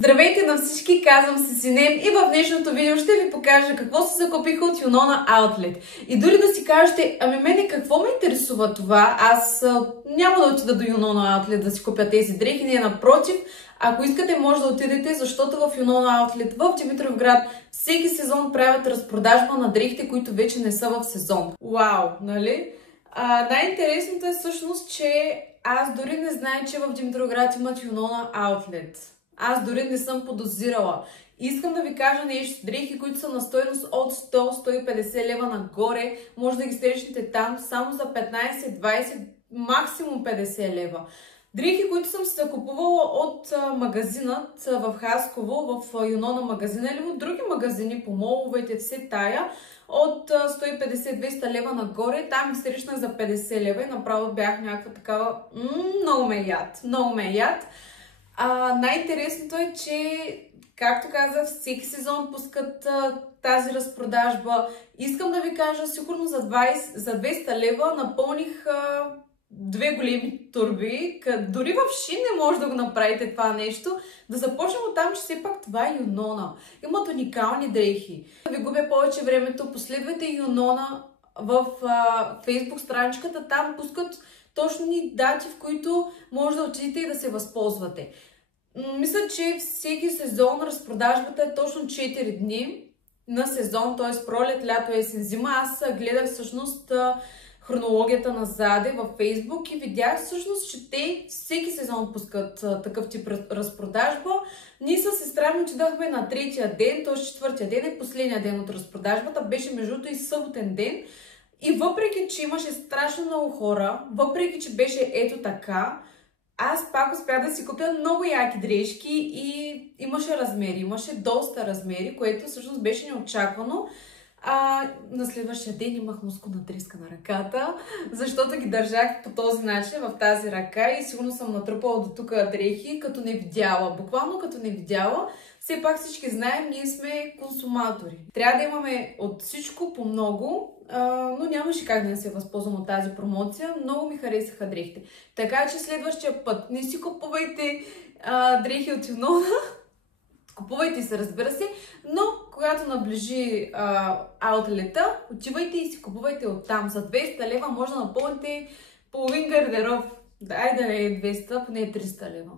Здравейте на всички, казвам се Синем и в днешното видео ще ви покажа какво се закупих от Юнона Outlet. И дори да си кажете, ами мене какво ме интересува това, аз няма да отида до Юнона Outlet да си купя тези дрехи, не, напротив, ако искате може да отидете, защото в Юнона Outlet в Димитровград всеки сезон правят разпродажба на дрехите, които вече не са в сезон. Вау, нали? Най-интересното е всъщност, че аз дори не знае, че в Димитровград имат Юнона Outlet. Аз дори не съм подозирала. Искам да ви кажа нещо. Дрехи, които са на стойност от 100-150 лева нагоре, може да ги срещнете там само за 15-20, максимум 50 лева. Дрехи, които съм се закупувала от магазинът в Хасково, в Юнона магазина или от други магазини по моловете, все тая, от 150-200 лева нагоре, там ги срещнах за 50 лева и направо бях някаква такава много ме яд. Най-интересното е, че, както казах, всеки сезон пускат тази разпродажба. Искам да ви кажа, сигурно за 200 лева напълних две големи турби. Дори в Шин не може да го направите това нещо. Да започнем от там, че все пак това е Юнона. Имат уникални дрехи. Да ви губя повече времето, последвайте Юнона в Facebook страничката. Там пускат точни дати, в които може да отидете и да се възползвате. Мисля, че всеки сезон разпродажбата е точно 4 дни на сезон, т.е. пролет, лято, есен, зима. Аз гледах всъщност хронологията назаде във Фейсбук и видях всъщност, че те всеки сезон пускат такъв тип разпродажба. Ние с сестра ми отидахме на третия ден, т.е. четвъртия ден е последния ден от разпродажбата, беше междуто и съботен ден. И въпреки, че имаше страшно много хора, въпреки, че беше ето така, аз пак успях да си купя много яки дрежки и имаше размери, имаше доста размери, което всъщност беше неочаквано. На следващия ден имах мускулна треска на ръката, защото ги държах по този начин в тази ръка и сигурно съм натрупала до тук дрехи, като не видяла, буквално като не видяла. Все пак всички знаем, ние сме консуматори. Трябва да имаме от всичко по много, но нямаше как да не се възползвам от тази промоция. Много ми харесаха дрехите. Така че следващия път не си купувайте дрехи от Юнона. Купувайте се, разбира се, но когато наближи аутлета, отивайте и си купувайте оттам. За 200 лева може да напълните половин гардероб. Дай да не е 200, поне 300 лева.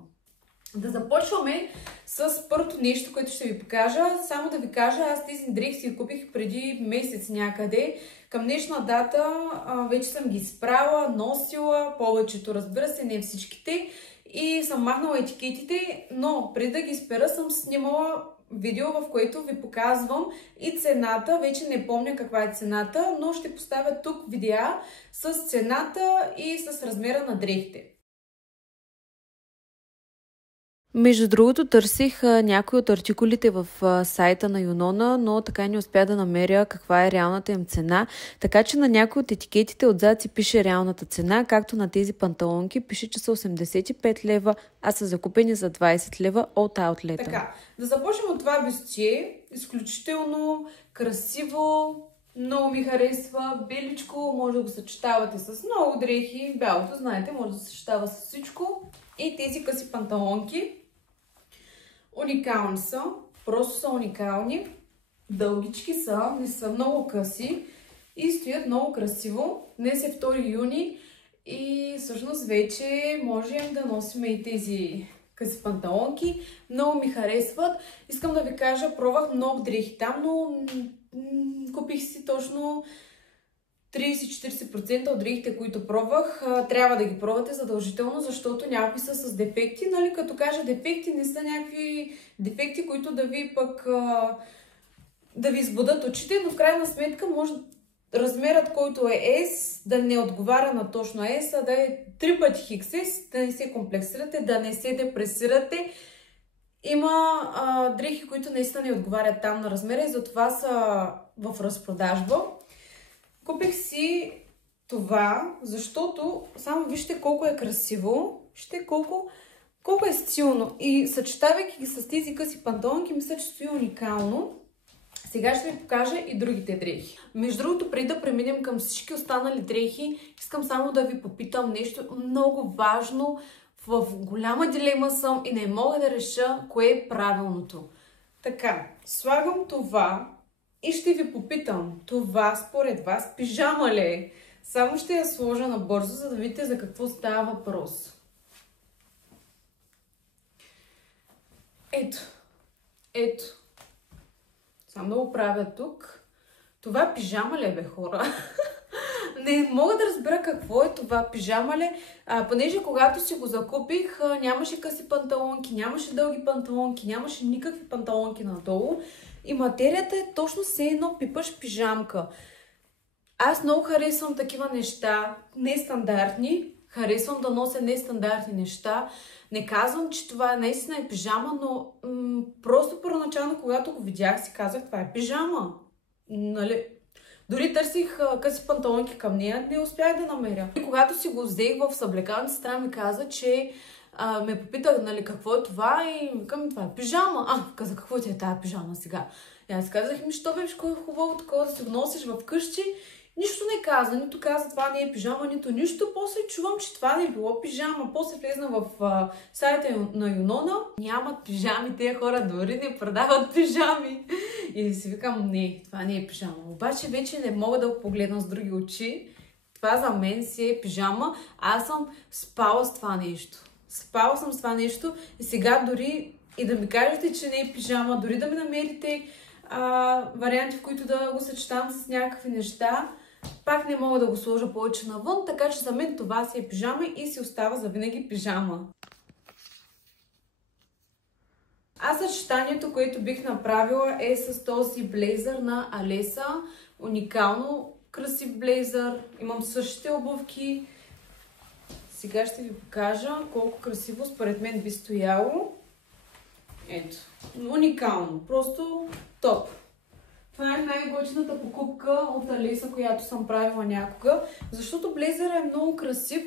Да започваме с първото нещо, което ще ви покажа. Само да ви кажа, аз тези дрехи си купих преди месец някъде. Към днешна дата вече съм ги изпрала, носила, повечето, разбира се, не всичките. И съм махнала етикетите, но преди да ги спера съм снимала видео, в което ви показвам и цената. Вече не помня каква е цената, но ще поставя тук видеа с цената и с размера на дрехите. Между другото, търсих някои от артикулите в сайта на Юнона, но така не успя да намеря каква е реалната им цена. Така че на някои от етикетите отзад си пише реалната цена, както на тези панталонки пише, че са 85 лева, а са закупени за 20 лева от аутлета. Така, да започнем от това бюстие. Изключително красиво, много ми харесва, беличко, може да го съчетавате с много дрехи. Бялото, знаете, може да се съчетава с всичко. И тези къси панталонки. Уникални са, просто са уникални. Дългички са, не са много къси и стоят много красиво. Днес е 2 юни и всъщност вече можем да носим и тези къси панталонки. Много ми харесват. Искам да ви кажа, пробвах много дрехи там, но купих си точно 30-40% от дрехите, които пробвах. Трябва да ги пробвате задължително, защото някои са с дефекти. Нали, като кажа дефекти, не са някакви дефекти, които да ви пък да ви избудат очите, но в крайна сметка може размерът, който е S, да не отговаря на точно S, а да е 3 пъти XS, да не се комплексирате, да не се депресирате. Има дрехи, които наистина не отговарят там на размера и затова са в разпродажба. Купих си това, защото само вижте колко е красиво, вижте колко е стилно. И съчетавайки ги с тези къси панталонки, мисля, че стои уникално. Сега ще ви покажа и другите дрехи. Между другото, преди да преминем към всички останали дрехи, искам само да ви попитам нещо много важно. В голяма дилема съм и не мога да реша кое е правилното. Така, слагам това и ще ви попитам, това според вас пижама ли е? Само ще я сложа набързо, за да видите за какво става въпрос. Ето. Само да го правя тук. Това пижама ли е, бе, хора? Не мога да разбера какво е това пижама ли. Понеже когато си го закупих, нямаше къси панталонки, нямаше дълги панталонки, нямаше никакви панталонки надолу. И материята е точно все едно пипаш пижамка. Аз много харесвам такива неща, нестандартни. Харесвам да нося нестандартни неща. Не казвам, че това наистина е пижама, но просто първоначално, когато го видях, си казах, това е пижама. Нали? Дори търсих къси панталонки към нея, не успях да намеря. И когато си го взех в съблекалната, сестра ми каза, че ме попитах, нали, какво е това и викам, това е пижама. Каза, какво ти е тази пижама сега? И аз казах, що бе, кое е хубаво такова да си го носиш вкъщи. Нищо не каза, нито каза, това не е пижама, нито нищо. После чувам, че това не е било пижама. После влезна в сайта на Юнона. Нямат пижами, тези хора дори не продават пижами. И си викам, не, това не е пижама. Обаче вече не мога да го погледна с други очи. Това за мен си е пижама. Аз съм спала с това нещо. Спала съм с това нещо и сега дори и да ми кажете, че не е пижама, дори да ми намерите варианти, в които да го съчетам с някакви неща, пак не мога да го сложа повече навън, така че за мен това си е пижама и си остава за винаги пижама. Съчетанието, което бих направила е с този блейзър на Алеса. Уникално красив блейзър. Имам същите обувки. Сега ще ви покажа колко красиво според мен би стояло. Ето. Уникално. Просто топ. Това е най-готината покупка от Алеса, която съм правила някога. Защото блейзъра е много красив.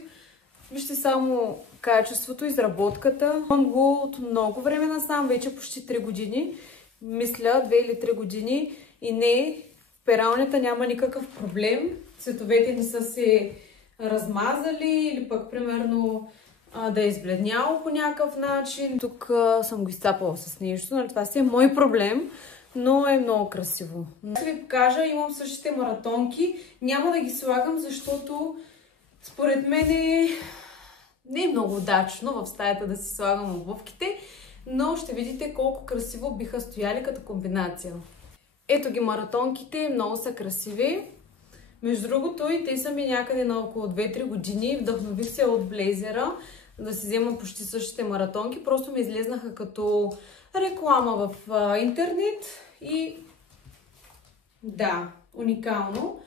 Вижте само качеството, изработката. Имам го от много време насам, вече почти 3 години. Мисля, 2 или 3 години. И не, в пералнята няма никакъв проблем. Цветовете не са се размазали или пък, примерно, да е избледняло по някакъв начин. Тук съм го изцапала с нещо, нали? Това си е мой проблем, но е много красиво. Ще ви покажа, имам същите маратонки. Няма да ги слагам, защото според мен не е много удачно в стаята да си слагам обувките, но ще видите колко красиво биха стояли като комбинация. Ето ги маратонките, много са красиви. Между другото и те са ми някъде на около 2-3 години. Вдъхнових се от блейзера да си взема почти същите маратонки. Просто ми излезнаха като реклама в интернет и да, уникално.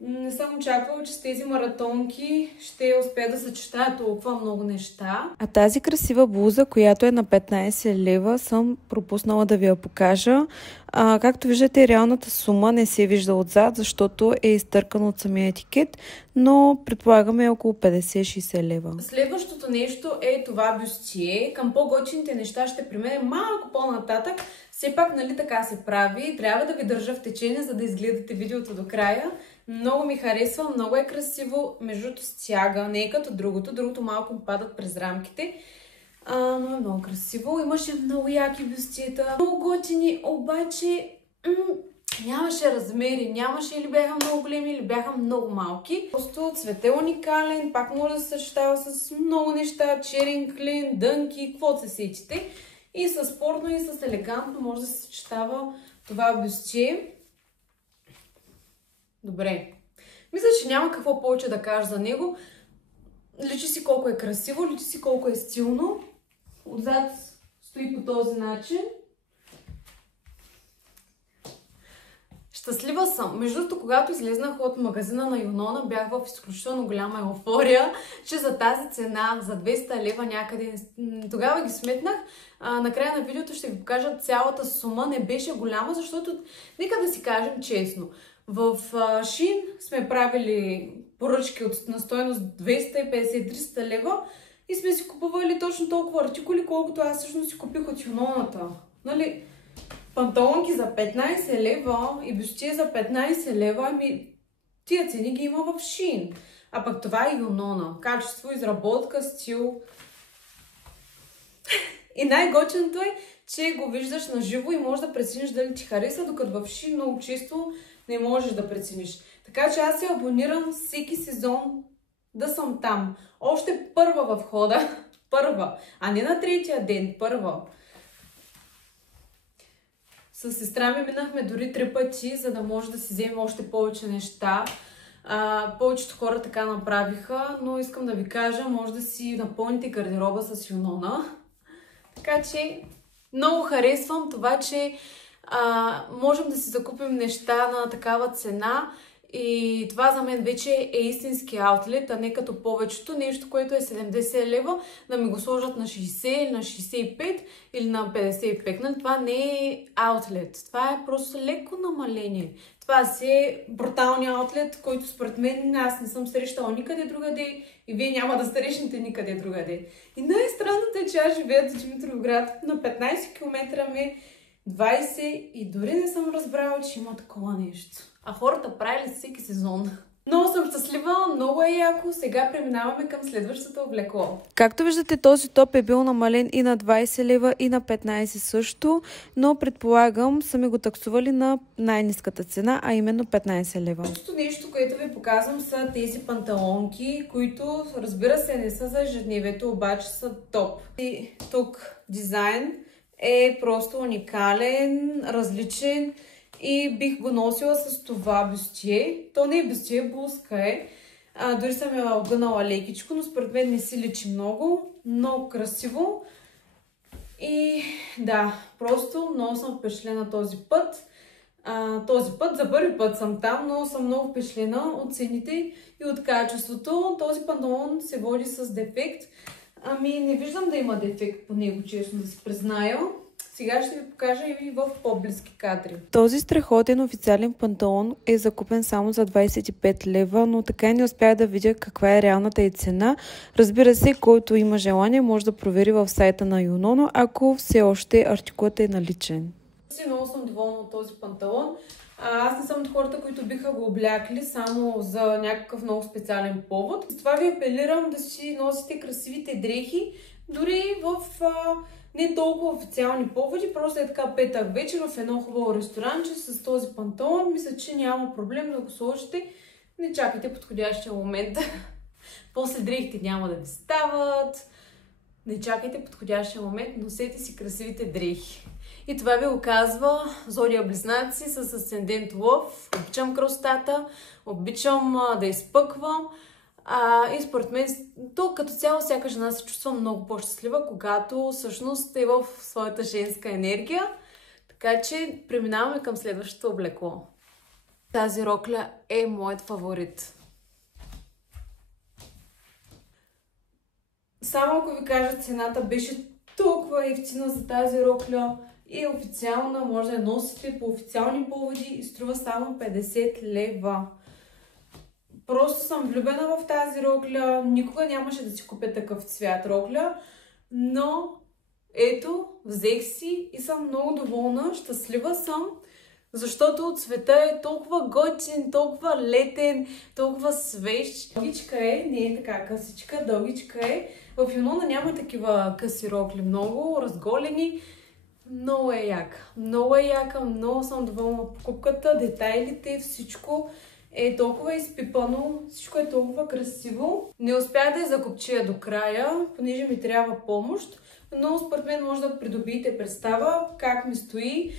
Не съм очаквала, че с тези маратонки ще успея да съчетая толкова много неща. А тази красива блуза, която е на 15 лева, съм пропуснала да ви я покажа. Както виждате, реалната сума не се вижда отзад, защото е изтъркан от самия етикет, но предполагаме е около 50-60 лева. Следващото нещо е това бюстие. Към по-готините неща ще преминем малко по-нататък. Все пак, нали така се прави. Трябва да ви държа в течение, за да изгледате видеото до края. Много ми харесва, много е красиво. Междуто стяга, не е като другото. Другото малко падат през рамките. Но е много красиво. Имаше много яки бюстиета. Много готини, обаче нямаше размери. Нямаше или бяха много големи, или бяха много малки. Просто цвет е уникален. Пак може да се съчетава с много неща. Черен клин, дънки, каквото се сетите. И с спортно, и с елегантно може да се съчетава това бюстие. Добре. Мисля, че няма какво повече да кажа за него. Личи си колко е красиво, личи си колко е стилно. Отзад стои по този начин. Щастлива съм. Между другото, когато излезнах от магазина на Юнона, бях в изключително голяма еуфория, че за тази цена, за 200 лева някъде, тогава ги сметнах. Накрая на видеото ще ви покажа цялата сума. Не беше голяма, защото, нека да си кажем честно, в Шин сме правили поръчки на стойност 250-300 лева и сме си купували точно толкова артикули, колкото аз всъщност си купих от Юноната. Нали? Панталонки за 15 лева и бюстие за 15 лева, ами тия цени ги има в Шин. А пък това е Юнона. Качество, изработка, стил. И най-готиното е, че го виждаш на живо и можеш да прецениш дали ти хареса, докато в Шин много често не можеш да прецениш. Така че аз се абонирам всеки сезон да съм там. Още първа в хода. Първа. А не на третия ден. Първа. С сестра ми минахме дори 3 пъти, за да може да си вземем още повече неща. Повечето хора така направиха, но искам да ви кажа, може да си напълните гардероба с Юнона. Така че много харесвам това, че можем да си закупим неща на такава цена и това за мен вече е истински аутлет, а не като повечето нещо, което е 70 лева, да ми го сложат на 60, на 65 или на 55. Това не е аутлет. Това е просто леко намаление. Това си е бруталният аутлет, който според мен аз не съм срещала никъде другаде и вие няма да срещнете никъде другаде. И най-странното е, че аз живея до Димитровград, на 15 км ме 20 и дори не съм разбрала, че има такова нещо. А хората правили всеки сезон. Много съм щастлива, много е яко. Сега преминаваме към следващото облекло. Както виждате, този топ е бил намален и на 20 лева, и на 15 също, но предполагам са ми го таксували на най-ниската цена, а именно 15 лева. Същото нещо, което ви показвам, са тези панталонки, които, разбира се, не са за ежедневието, обаче са топ. И тук дизайн е просто уникален, различен и бих го носила с това бюстие. То не е бюстие, блузка е. Дори съм я огънала лекичко, но според мен не си личи много. Много красиво. И да, просто много съм впечатлена този път. За първи път съм там, но съм много впечатлена от цените и от качеството. Този панталон се води с дефект. Не виждам да има дефект по него, честно да си призная. Сега ще ви покажа и в по-близки кадри. Този страхотен официален панталон е закупен само за 25 лева, но така не успях да видя каква е реалната й цена. Разбира се, който има желание, може да провери в сайта на Юнона, ако все още артикулът е наличен. Много съм доволна от този панталон. Аз не съм от хората, които биха го облякли само за някакъв много специален повод. С това ви апелирам да си носите красивите дрехи, дори в не толкова официални поводи, просто е така петък вечер в едно хубаво ресторанче с този панталон. Мисля, че няма проблем да го сложите. Не чакайте подходящия момент. После дрехите няма да ви стават. Не чакайте подходящия момент, носете си красивите дрехи. И това ви го казва Зодия Близнаци с асцендент Лъв. Обичам красотата, обичам да изпъквам. И според мен, то като цяло всяка жена се чувства много по-щастлива, когато всъщност е в своята женска енергия. Така че преминаваме към следващото облекло. Тази рокля е моят фаворит. Само ако ви кажа, цената беше толкова ефтина за тази рокля и официална, може да я носите по официални поводи и струва само 50 лева. Просто съм влюбена в тази рокля. Никога нямаше да си купя такъв цвят рокля. Но ето, взех си и съм много доволна. Щастлива съм, защото цвета е толкова готин, толкова летен, толкова свеж. Дългичка е, не е така късичка, дългичка е. В Юнона няма такива къси рокли, много разголени. Много е яка. Много е яка, много съм доволна от покупката, детайлите, всичко е толкова изпипано, всичко е толкова красиво. Не успях да я закопчия до края, понеже ми трябва помощ, но според мен може да придобиете представа как ми стои,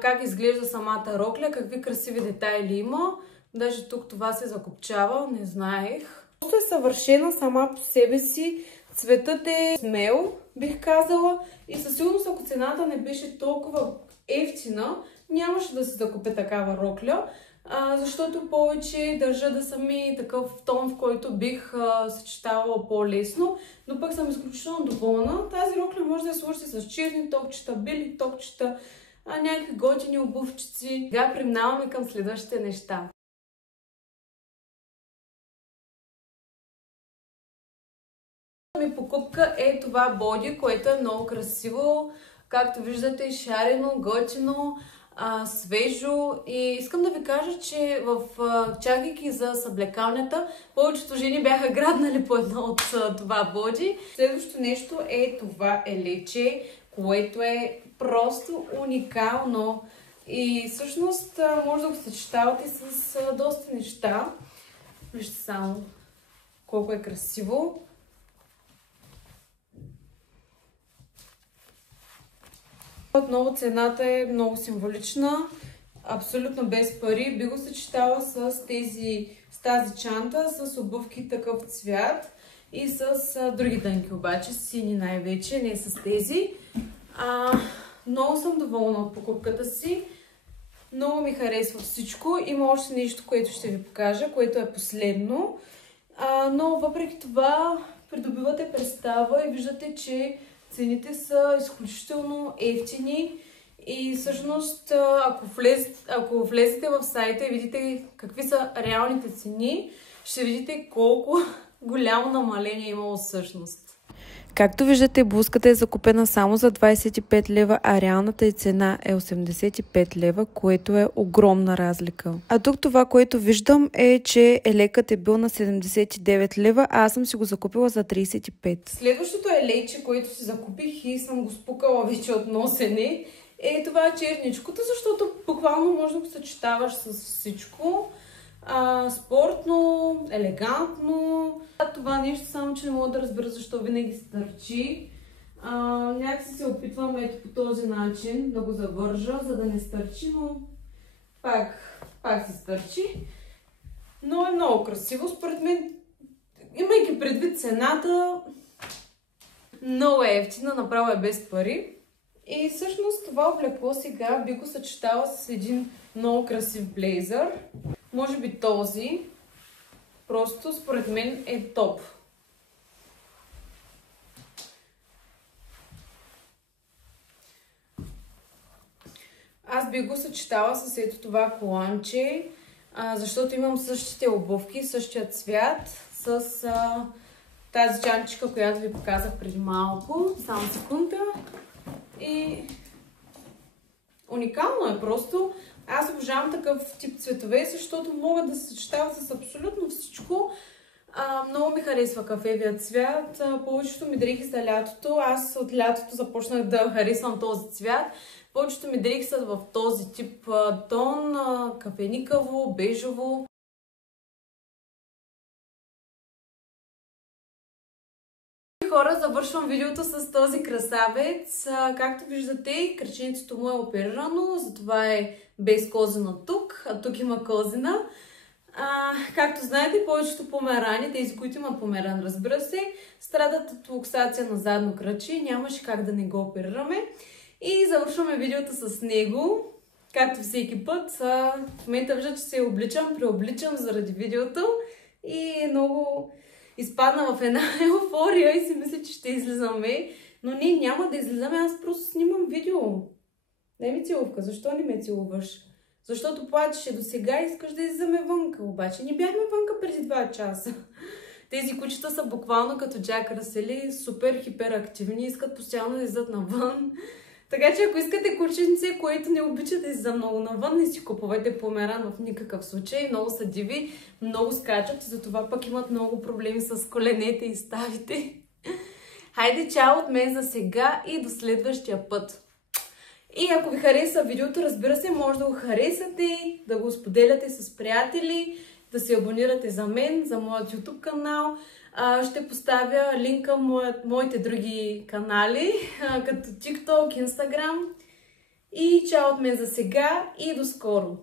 как изглежда самата рокля, какви красиви детайли има. Даже тук това се закопчава, не знаех. Просто е съвършена сама по себе си. Цветът е смел, бих казала, и със сигурност, ако цената не беше толкова ефтина, нямаше да се закупя такава рокля, защото повече държа да съм и такъв тон, в който бих съчетавала по-лесно, но пък съм изключително доволна. Тази рокля може да я сложите с черни токчета, бели токчета, някакви готини обувчици. Сега преминаваме към следващите неща. Ми покупка е това боди, което е много красиво. Както виждате, шарено, готино. свежо. И искам да ви кажа, че чакайки за съблекалнята, повечето жени бяха грабнали по едно от това боди. Следващото нещо е това елече, което е просто уникално. И всъщност може да го съчетавате с доста неща. Вижте само колко е красиво. Отново цената е много символична, абсолютно без пари. Би го съчетала с тази чанта, с обувки такъв цвят и с други дънки обаче, сини най-вече, не с тези. Много съм доволна от покупката си. Много ми харесва всичко. Има още нещо, което ще ви покажа, което е последно. Но въпреки това придобивате представа и виждате, че цените са изключително евтини. И всъщност, ако влезете в сайта и видите какви са реалните цени, ще видите колко голямо намаление е имало всъщност. Както виждате, блузката е закупена само за 25 лева, а реалната й цена е 85 лева, което е огромна разлика. А тук това, което виждам е, че елекът е бил на 79 лева, а аз съм си го закупила за 35. Следващото елейче, което си закупих и съм го спукала вече от носене, е това черничкото, защото буквално може да го съчетаваш с всичко. Спортно, елегантно. Това нещо, само че не мога да разбера защо винаги стърчи. Някакси се опитвам ето по този начин да го завържа, за да не стърчи, но пак се стърчи. Но е много красиво. Според мен, имайки предвид цената, много е ефтина, направо е без пари. И всъщност това облекло сега би го съчетала с един много красив блейзър. Може би този, просто според мен е топ. Аз би го съчетала с ето това коланче, защото имам същите обувки, същия цвят, с тази чанчика, която ви показах преди малко. Само секунда. И уникално е просто. Аз обожавам такъв тип цветове, защото могат да се съчетават с абсолютно всичко. Много ми харесва кафевия цвят. Повечето ми дрехи са лятото. Аз от лятото започнах да харесвам този цвят. Повечето ми дрехи са в този тип тон, кафеникаво, бежово. Хора, завършвам видеото с този красавец. Както виждате, кръченцето му е оперирано, затова е без козина тук, а тук има козина. Както знаете, повечето померани, тези, които имат померан, разбира се, страдат от луксация на задно кръче, нямаше как да не го оперираме. И завършваме видеото с него, както всеки път. В момента вижда, че се преобличам заради видеото и много изпадна в една еуфория и си мисля, че ще излизаме. Но ние няма да излизаме, аз просто снимам видео. Дай ми целувка, защо не ме целуваш? Защото плачеше до сега и искаш да излизаме вънка. Обаче не бяхме вънка преди 2 часа. Тези кучета са буквално като Джак Ръсели, супер хиперактивни, искат постоянно да излизат навън. Така че ако искате кученце, което не обича да излиза много навън, не си купувайте померан в никакъв случай. Много са диви, много скачат и затова пък имат много проблеми с коленете и ставите. Хайде, чао от мен за сега и до следващия път. И ако ви хареса видеото, разбира се, може да го харесате, да го споделяте с приятели, да се абонирате за мен, за моят YouTube канал. Ще поставя линк към моите други канали, като TikTok, Instagram. И чао от мен за сега и до скоро!